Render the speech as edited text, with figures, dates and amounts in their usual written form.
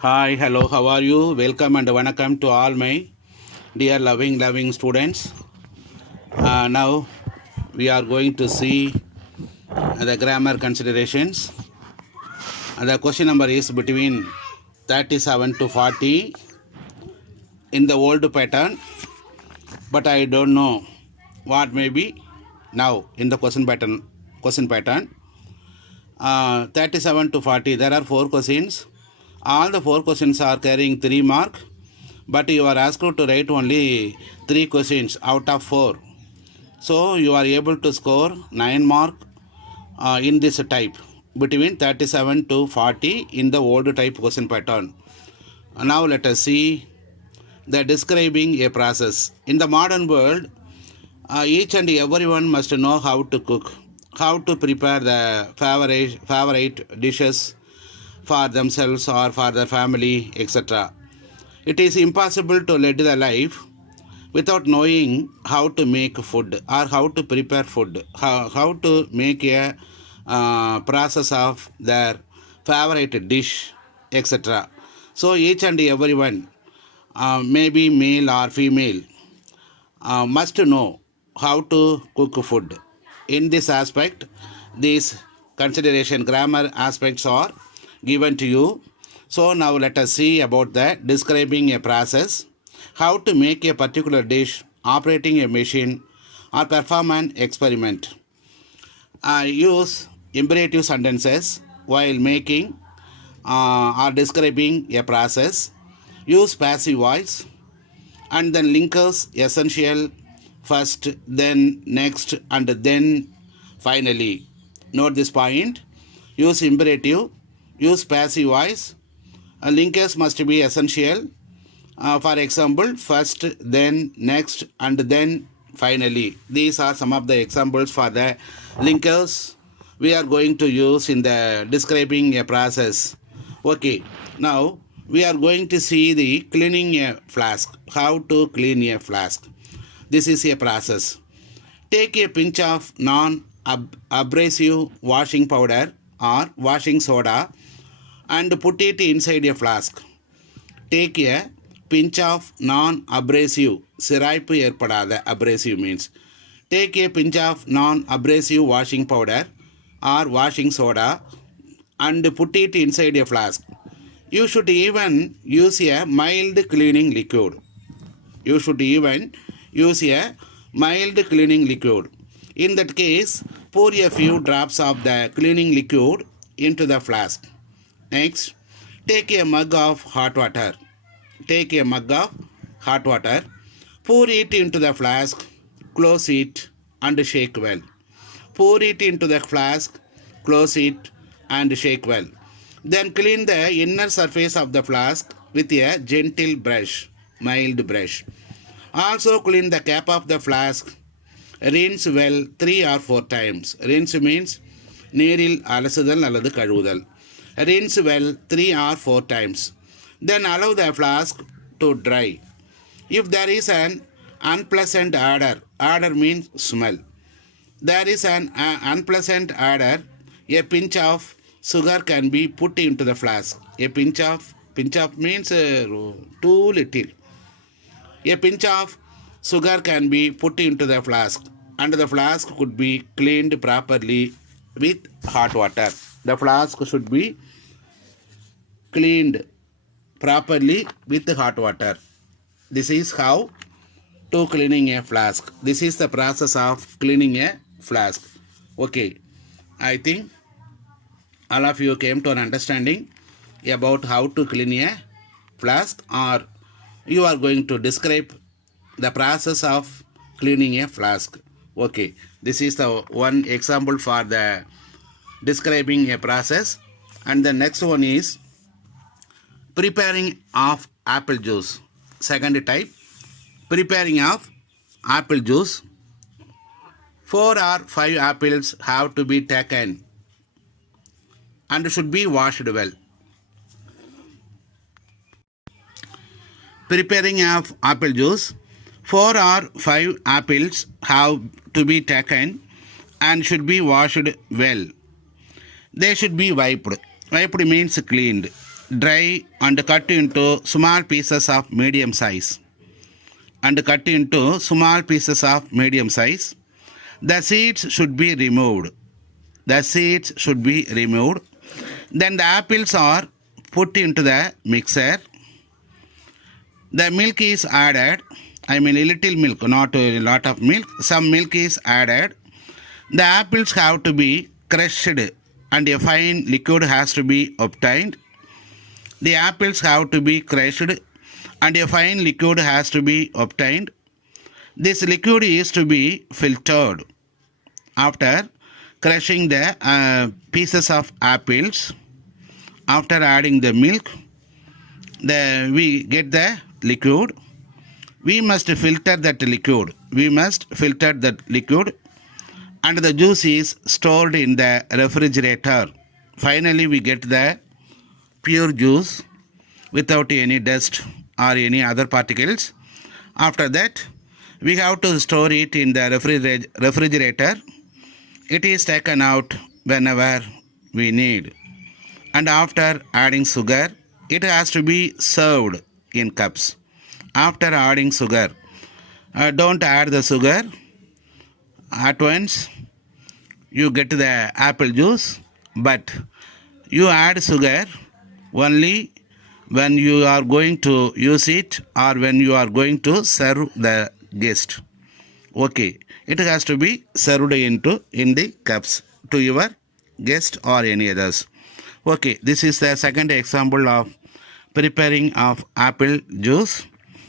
Hi, hello, how are you? Welcome and vanakkam to all my dear loving students. Now we are going to see the grammar considerations. The question number is between 37 to 40 in the old pattern, but I don't know what may be now in the question pattern. 37 to 40, there are 4 questions. All the 4 questions are carrying 3 mark, but you are asked to write only 3 questions out of 4. So you are able to score 9 mark in this type between 37 to 40 in the old type question pattern. Now let us see the describing a process. In the modern world, each and everyone must know how to cook, how to prepare the favorite dishes for themselves or for their family, etc. It is impossible to lead the life without knowing how to make food or how to prepare food, how to make a process of their favorite dish, etc. So each and everyone, maybe male or female, must know how to cook food. In this aspect, these consideration grammar aspects are given to you. So now let us see about the describing a process, how to make a particular dish, operating a machine, or perform an experiment. Use imperative sentences while making or describing a process. Use passive voice, and then linkers essential, first, then, next, and then finally. Note this point. Use imperative, use passive voice, linkers must be essential. For example, first, then, next, and then finally. These are some of the examples for the linkers we are going to use in the describing a process. Okay, now we are going to see the cleaning a flask. How to clean a flask. This is a process. Take a pinch of non-abrasive washing powder or washing soda and put it inside a flask. Take a pinch of non-abrasive, சிராய்ப்பு ஏற்படாத abrasive means. Take a pinch of non-abrasive washing powder or washing soda and put it inside a flask. You should even use a mild cleaning liquid. You should even use a mild cleaning liquid. In that case, pour a few drops of the cleaning liquid into the flask. Next, take a mug of hot water. Take a mug of hot water, pour it into the flask, close it and shake well. Pour it into the flask, close it and shake well. Then clean the inner surface of the flask with a gentle brush, mild brush. Also clean the cap of the flask. Rinse well 3 or 4 times. Rinse means நீரில் அலசுதல் அல்லது கழுவுதல். Rinse well 3 or 4 times. Then allow the flask to dry. If there is an unpleasant odor means smell. There is an unpleasant odor, a pinch of sugar can be put into the flask. A pinch of means too little. A pinch of sugar can be put into the flask, and the flask could be cleaned properly with hot water. The flask should be cleaned properly with hot water. This is how to cleaning a flask. This is the process of cleaning a flask. Okay, I think all of you came to an understanding about how to clean a flask, or you are going to describe the process of cleaning a flask. Okay, this is the one example for the describing a process. And the next one is preparing of apple juice. Second type, preparing of apple juice. 4 or 5 apples have to be taken and should be washed well. Preparing of apple juice. 4 or 5 apples have to be taken and should be washed well. They should be wiped. Wiped means cleaned. dry and cut into small pieces of medium size. And cut into small pieces of medium size. The seeds should be removed. The seeds should be removed. Then the apples are put into the mixer. The milk is added. I mean a little milk, not a lot of milk. Some milk is added. The apples have to be crushed and a fine liquid has to be obtained. The apples have to be crushed and a fine liquid has to be obtained. This liquid is to be filtered. After crushing the pieces of apples, after adding the milk, we get the liquid. We must filter that liquid. We must filter that liquid, and the juice is stored in the refrigerator. Finally, we get the pure juice without any dust or any other particles. After that, we have to store it in the refrigerator. It is taken out whenever we need. And after adding sugar, it has to be served in cups. After adding sugar, don't add the sugar at once. You get the apple juice, but you add sugar only when you are going to use it or when you are going to serve the guest. Okay, it has to be served in the cups to your guest or any others. Okay, this is the second example of preparing of apple juice.